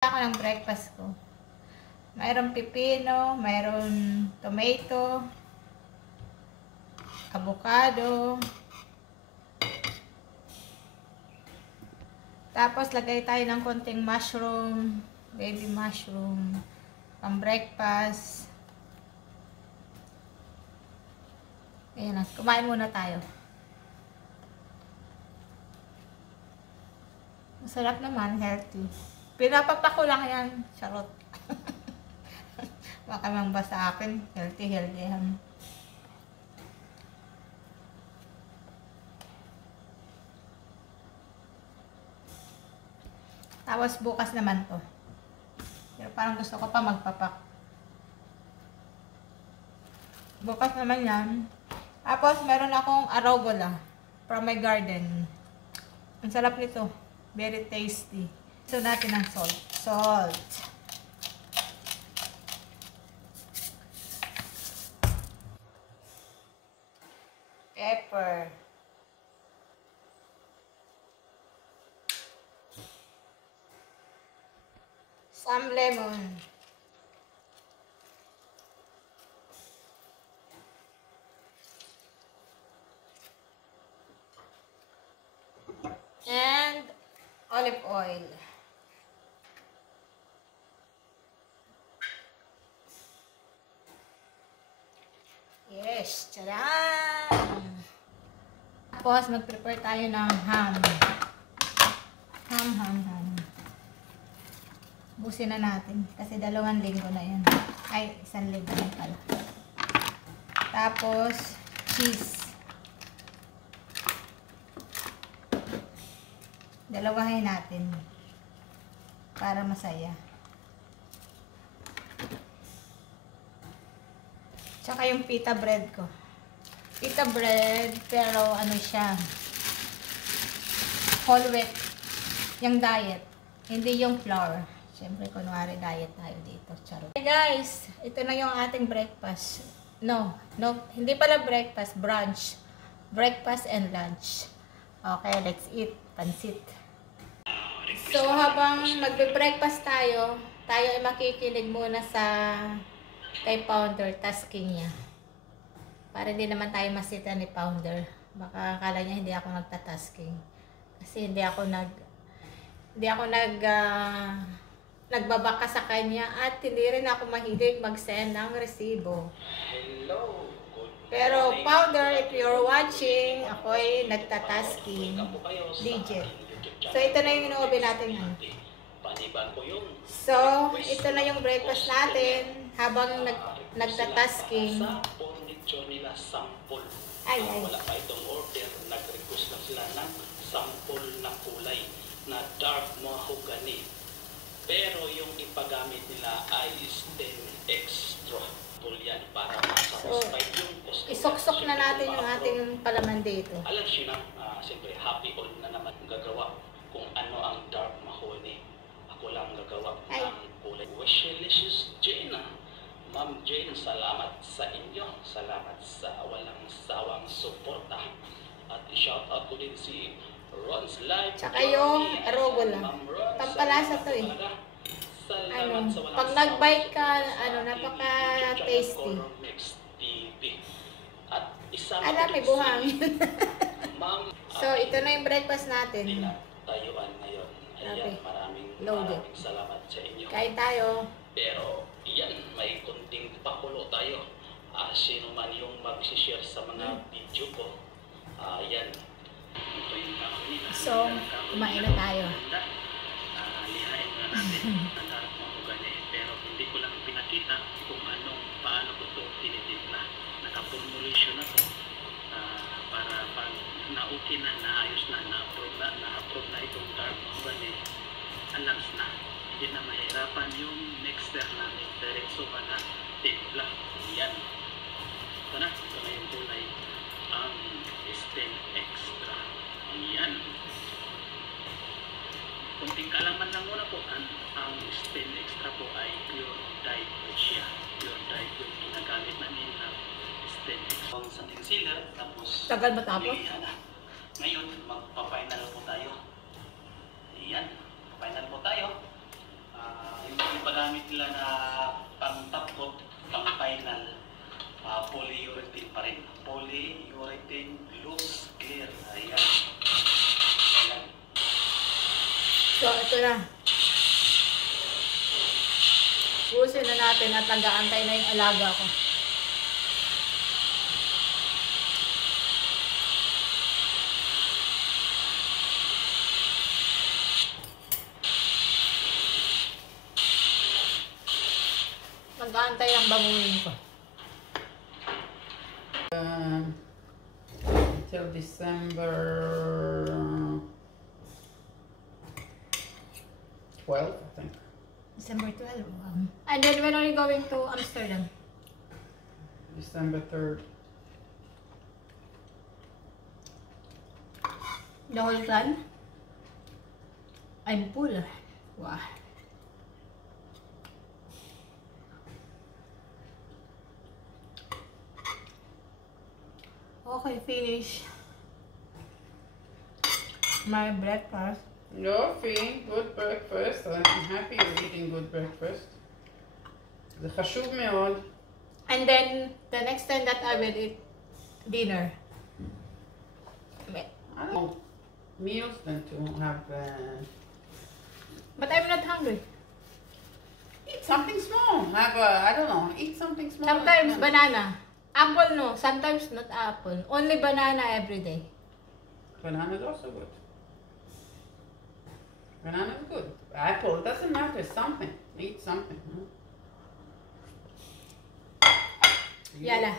Ako ng breakfast ko. Mayroong pipino, mayroon tomato, avocado. Tapos lagay tayo ng konting mushroom, baby mushroom, pang breakfast. Ayan na, kumain muna tayo. Masarap naman, healthy. Pinapapak ko lang yan, charot. Baka mangba sa akin, healthy yan. Tapos bukas naman to. Pero parang gusto ko pa magpapak. Bukas naman yan. Tapos meron akong arugula from my garden. Ang sarap nito. Very tasty. So natin ng salt. Pepper. Some lemon. And olive oil. Yes, tadaan! Tapos, mag-prepare tayo ng ham. Ham. Busin na natin. Kasi 2 linggo na yan. Ay, 1 linggo na pala. Tapos, cheese. Dalawahin natin. Para masaya. Tsaka yung pita bread ko. Pita bread, pero ano siya, whole wheat. Yung diet. Hindi yung flour. Siyempre, kunwari diet tayo dito. Charot. Hey guys, ito na yung ating breakfast. No, hindi pala breakfast, brunch. Breakfast and lunch. Okay, let's eat. Pansit. So, habang magbe-breakfast tayo ay makikinig muna sa kay Founder, tasking niya. Para hindi naman tayo masita ni Founder. Baka akala niya hindi ako nagtatasking. Kasi hindi ako nagbabaka sa kanya at hindi rin ako mahilig mag-send ng resibo. Pero Founder, if you're watching, ako'y nagtatasking. Legit. So, ito na yung inuopen natin. So, ito na yung breakfast natin habang nagtatasking. Ay. Wala pa itong order, nag-request lang sila ng sample na kulay na dark mahogany. Pero yung ipagamit nila ay stem extra. Yan para masatisfy yung customer. Isoksok na natin yung ating palaman dito. Alam siya na, siyempre happy all na naman gagawa kung ano ang dark mahogany. Ako lang gagawa ng kulay. Wishlicious Jane. Ma'am Jane, salamat sa inyo. Salamat sa walang sawang suporta. At i-shout out ko din si Ron's Live. Tsaka yung arugula. Pampalasa to eh. Ano, pag nag-bite ka, napaka-tasty. Alam, may buhangin. So, ito na yung breakfast natin. Tayuan ngayon. Ayan, maraming salamat sa inyo. Kain tayo. Pero, yan, may kunting pakulo tayo. Sino man yung mag-share sa mga video ko. Yan. So, kumain na tayo. Lihain na natin ang dark mahogany. Pero hindi ko lang pinakita kung paano ko ito tinitimpla. Naka-formulation na to. Para pag na-okay na, naayos na, na-approve na itong dark mahogany, alas na. Hindi na mahirapan yung mixer namin. Diretso ka na timpla. Yan. Ito na yung kulay. Ang stem extra. Yan. Kunting kalaman lang muna po, ang stem extra po ay pure dyed po siya. Pure dyed yung ginagamit namin na stem extra. Ang sanding sealer, tapos tagal matapos? Ngayon, magpa-final po tayo. Ayan, final po tayo. nila na pang-tatlo, pang-final, polyurethane pa rin. Polyurethane loose clear. Ayan. Ayan. So, ito na. Busin na natin at nag-aantay na yung alaga ko. Nag-aantay ang bangunin ko. Until December 12th, I think. December 12. And then when are you going to Amsterdam? December 3rd. The whole plan? I'm full. Wow. Okay, finish my breakfast. יופי, good breakfast. I'm happy you're eating good breakfast. זה חשוב מאוד. And then the next time that I will eat dinner. I don't know, meals than to have, But I'm not hungry. eat something small. Have I don't know, eat something small. Sometimes banana. Apple no, sometimes not apple. Only banana every day. Banana is also good. Banana is good. Apple, it doesn't matter, something. Eat something. Huh? Yala.